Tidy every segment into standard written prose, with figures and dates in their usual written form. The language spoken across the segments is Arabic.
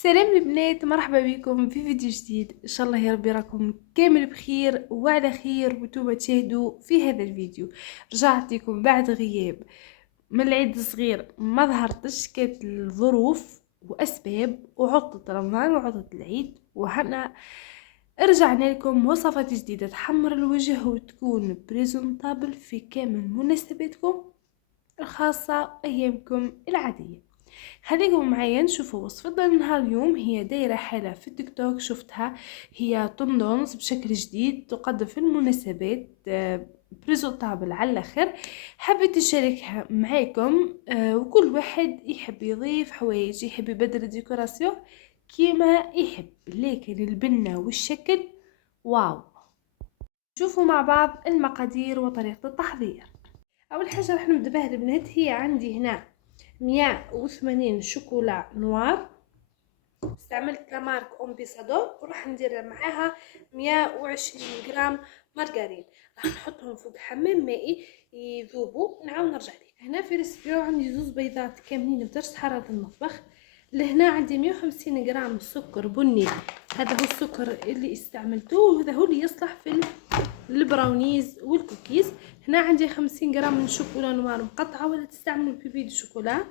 سلام البنات، مرحبا بكم في فيديو جديد. ان شاء الله يا ربي راكم كامل بخير وعلى خير وانتم تشاهدوا في هذا الفيديو. رجعت لكم بعد غياب من العيد الصغير، ما ظهرتش، كانت الظروف واسباب وعطلة رمضان وعطلة العيد، وهنا رجعنا لكم وصفات جديدة تحمر الوجه وتكون بريزونتابل في كامل مناسباتكم الخاصة ايامكم العادية. خليكم معايا نشوفوا وصفتنا لنهار اليوم. هي دايرة حالة في التيك توك شفتها، هي طندونز بشكل جديد تقدم في المناسبات، بريزونتابل على الاخر. حبيت نشاركها معاكم، وكل واحد يحب يضيف حوايج، يحب يبدل الديكوراسيون كيما يحب، لكن البنة والشكل واو. نشوفوا مع بعض المقادير وطريقة التحضير. اول حاجة راح نبدا بها البنات، هي عندي هنا 180 شوكولا نوار، استعملت لامارك امبيسادور، وراح ندير معاها 120 غرام مارغرين، راح نحطهم فوق حمام مائي يذوبوا، نعاود نرجع ليه. هنا في ريسبيو عندي زوز بيضات كاملين بدرجة حرارة المطبخ. لهنا عندي 150 غرام سكر بني، هذا هو السكر اللي استعملته، وهذا هو اللي يصلح في البراونيز والكوكيز. هنا عندي 50 غرام من شوكولا نوار مقطعه، ولا تستعملوا بيبي دو شوكولا.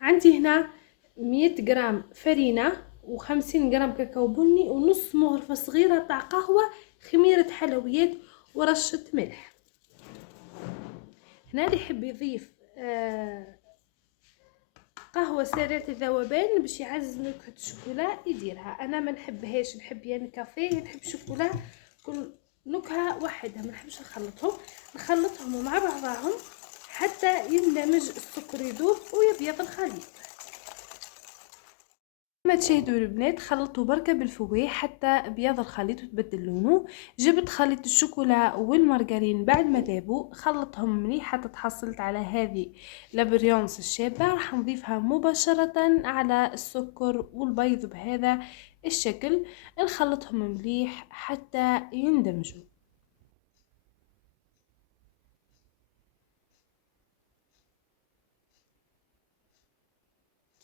عندي هنا 100 غرام فرينه، و50 غرام كاكاو بني، ونص مغرفه صغيره تاع قهوه، خميره حلويات، ورشه ملح. هنا اللي يحب يضيف قهوه سريعه الذوبان باش يعزز نكهه الشوكولا يديرها. انا ما نحبهاش، نحب يعني كافيه، نحب شوكولا كل نكهه واحده، ما نحبش نخلطهم مع بعضهم حتى يندمج السكر، يذوب ويبيض الخليط. كما تشاهدوا البنات خلطوا بركة بالفواه حتى ابيض الخليط وتبدل لونه. جبت خليط الشوكولا والمارغرين بعد ما ذابوا، خلطهم مليح حتى تحصلت على هذه لابريونس الشابة. راح نضيفها مباشرة على السكر والبيض بهذا الشكل، نخلطهم مليح حتى يندمجوا.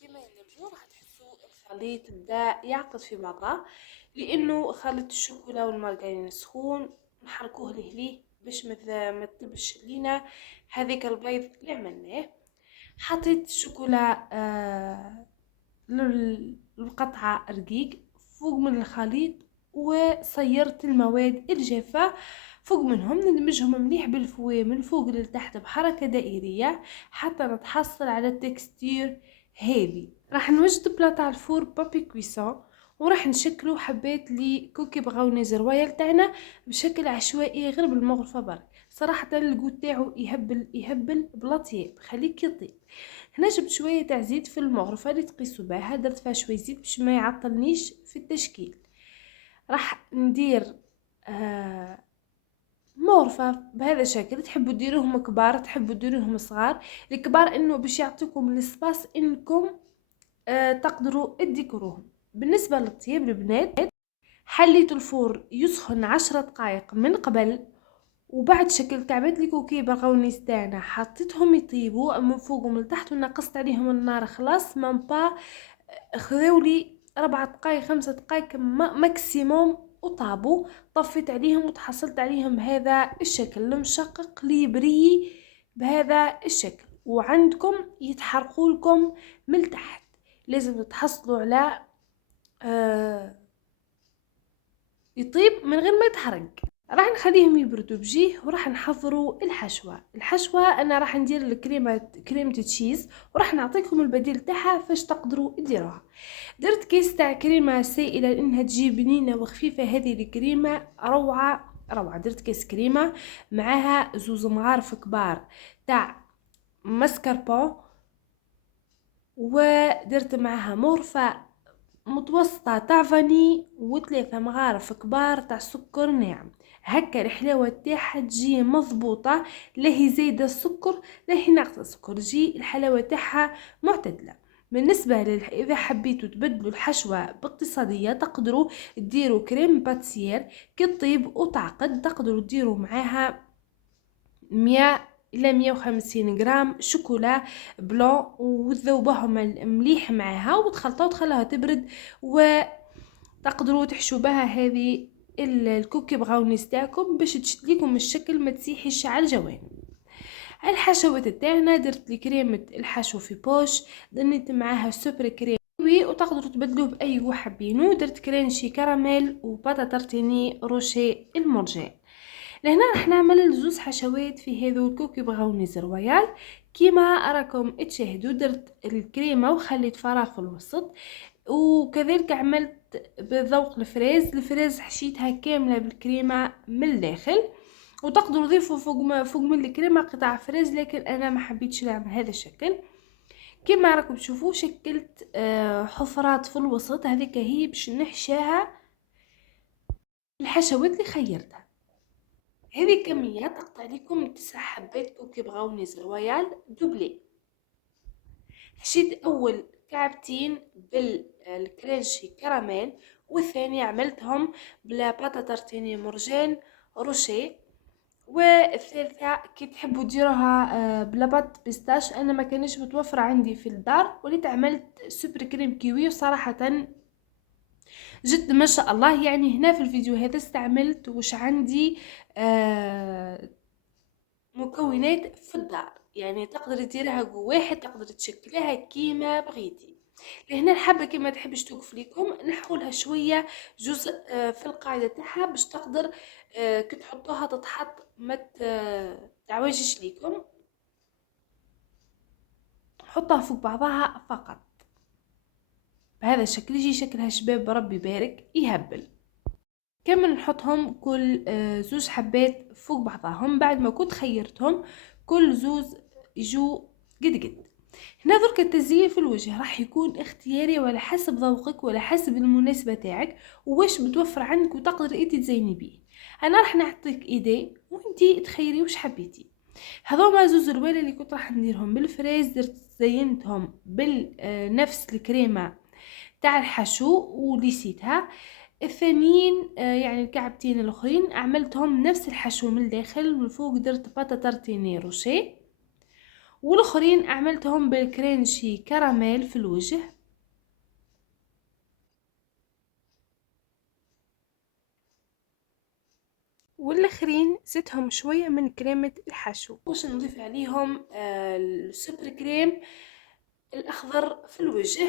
كما يندمجوا راح تحسوا الخليط بدا يعقد في بعضه، لانه خليط الشوكولا والمارغرين سخون. نحركوه لهليه باش ما تلبش لينا هذيك البيض اللي عملناه. حطيت الشوكولا القطعه رقيق فوق من الخليط، وصيرت المواد الجافه فوق منهم، ندمجهم مليح بالفواه من فوق لتحت بحركه دائريه حتى نتحصل على التكستير هذه. راح نوجد بلا تاع الفور بابي كويسون، وراح نشكلو حبات لي كوكي براونيز رويال تاعنا بشكل عشوائي غير بالمغرفه برك. صراحه الجو تاعو يهبل بلا طياب، خليك يطيب. هنا جبت شويه تاع زيت في المغرفه اللي تقيسوا بها، درت فيها شويه زيت باش ما يعطلنيش في التشكيل. راح ندير مغرفة بهذا الشكل، تحبوا ديروهم كبار تحبوا ديروهم صغار. الكبار انه باش يعطيكم الاسباس انكم تقدروا تديكروهم. بالنسبة للطياب البنات، حليت الفور يسخن 10 دقائق من قبل، وبعد شكل تعبت لي كوكي بغونيس تاعنا، حطيتهم يطيبوا من فوق ومن تحت، ونقصت عليهم النار خلاص من با خذوا لي 4 دقائق 5 دقائق ماكسيموم وطابوا. طفيت عليهم وتحصلت عليهم هذا الشكل المشقق ليبري بهذا الشكل، وعندكم يتحرقوا لكم من تحت. لازم تحصلوا على يطيب من غير ما يتحرق. راح نخليهم يبردوا بجيه، وراح نحضروا الحشوه انا راح ندير كريمه تشيز، وراح نعطيكم البديل تاعها فاش تقدروا ديروها. درت كيس تاع كريمه سائله لانها تجي بنينه وخفيفه، هذه الكريمه روعه روعه. درت كيس كريمه معاها زوز مغارف كبار تاع مسكربون، ودرت معاها مغرفه متوسطة تاع فاني، وثلاثة مغارف كبار تاع سكر ناعم. هكا الحلاوة تاعها تجي مضبوطة، لا هي زايدة السكر لا هي ناقصة السكر، تجي الحلاوة تاعها معتدلة. بالنسبة إذا حبيتوا تبدلوا الحشوة باقتصادية، تقدروا تديروا كريم باتسير كي تطيب وتعقد، تقدروا تديروا معاها 100 الى 150 غرام شوكولا بلون، وتذوبوهم مليح معاها وتخلطوها وتخلوها تبرد، وتقدروا تحشوا بها هذه الكوكي براونيز تاعكم باش تشد لكم الشكل ما تسيحش على الجوانب. الحشوات تاعنا درت لي كريمه الحشو في بوش، درت معاها سوبر كريم وتقدروا تبدلوه باي هو حابينه. درت كرانشي كراميل وباتا تارتيني روشي المرجان. لهنا راح نعمل زوز حشوات في هذو الكوكي براونيز رويال كيما راكم تشاهدوا. درت الكريمه وخليت فراغ في الوسط، وكذلك عملت بذوق الفريز حشيتها كامله بالكريمه من الداخل، وتقدروا تضيفوا فوق من الكريمه قطع فريز، لكن انا ما حبيتش نعمل هذا الشكل. كما راكم تشوفوا شكلت حفرات في الوسط، هذيك هي باش نحشاها الحشوات اللي خيرتها. هذه كمية تقطع لكم 9 حبات كوكي براونيز رويال دوبلي. حشيت اول كعبتين بالكرانشي كراميل، والثاني عملتهم بلا باتا تارتيني مرجان روشي، والثالثه كي تحبوا ديروها بلا بات بيستاش. انا ما كانش متوفره عندي في الدار، وليت عملت سوبر كريم كيوي، وصراحه جد ما شاء الله. يعني هنا في الفيديو هذا استعملت وش عندي مكونات في الدار، يعني تقدر ديرها واحد، تقدر تشكلها كيما بغيتي. لهنا الحبه كيما تحبش توقف لكم نحولها شويه جزء في القاعده تاعها باش تقدر كي تحطوها تتحط ما تعوجش ليكم. حطها فوق بعضها فقط بهذا الشكل، يجي شكلها شباب ربي يبارك يهبل. كمل نحطهم كل زوج حبات فوق بعضهم بعد ما كنت خيرتهم، كل زوز يجوا قد قد. هنا درك التزيين في الوجه راح يكون اختياري ولا حسب ذوقك ولا حسب المناسبه تاعك واش متوفر عندك وتقدر انت تزيني بيه. انا راح نعطيك ايدي وانتي تخيري واش حبيتي. هذوما زوز الوالة اللي كنت راح نديرهم بالفريز، درت زينتهم بنفس الكريمه تاع الحشو وليسيتها. الثانيين يعني الكعبتين الاخرين عملتهم نفس الحشو من الداخل، من فوق درت باتا تارتيني روشي، والاخرين عملتهم بالكرانشي كراميل في الوجه. والاخرين زدتهم شويه من كريمه الحشو، واش نضيف عليهم السوبر كريم الاخضر في الوجه.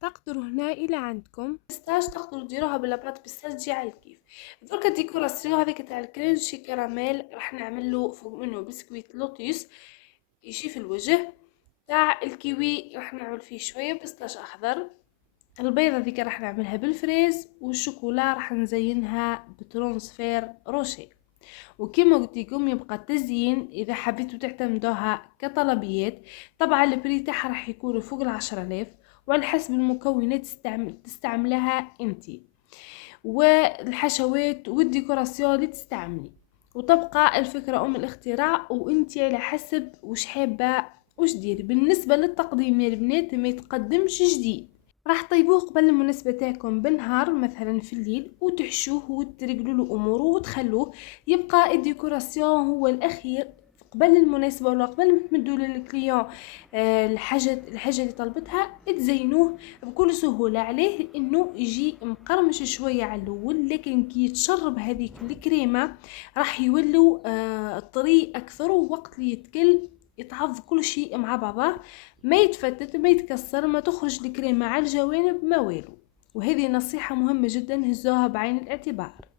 تقدروا هنا الى عندكم بيستاش تقدروا ديروها بلاباط بيستاش تجي على الكيف. درك الديكوراسيون هذيك تاع الكرانشي كراميل راح نعمله فوق منه بسكويت لوتيس يجي في الوجه. تاع الكيوي راح نعمل فيه شويه بيستاش اخضر. البيضه ذيك راح نعملها بالفريز، والشوكولا راح نزينها بترونسفير روشي. وكما قلت لكم يبقى التزيين اذا حبيتوا تعتمدوها كطلبيات. طبعا البري تاعها راح يكون فوق 10,000 وعلى حسب المكونات تستعملها انتي والحشوات والديكوراسيون اللي تستعملي، وتبقى الفكرة الاختراع وانتي على حسب وش حابة وش ديري. بالنسبة للتقديم يا البنات ما يتقدمش جديد، راح طيبوه قبل المناسبة تاعكم بنهار مثلا في الليل وتحشوه وترجلوا له اموره وتخلوه يبقى الديكوراسيون هو الاخير قبل المناسبة ولا قبل ما تمدوا للكليون الحاجة اللي طلبتها تزينوه بكل سهولة عليه انه يجي مقرمش شوية على الاول، لكن كي يتشرب هذيك الكريمة راح يولوا طري اكثر، ووقت اللي يتكل يتعض كل شيء مع بعضه ما يتفتت ما يتكسر ما تخرج الكريمة على الجوانب ما والو. وهذه نصيحة مهمة جدا هزوها بعين الاعتبار.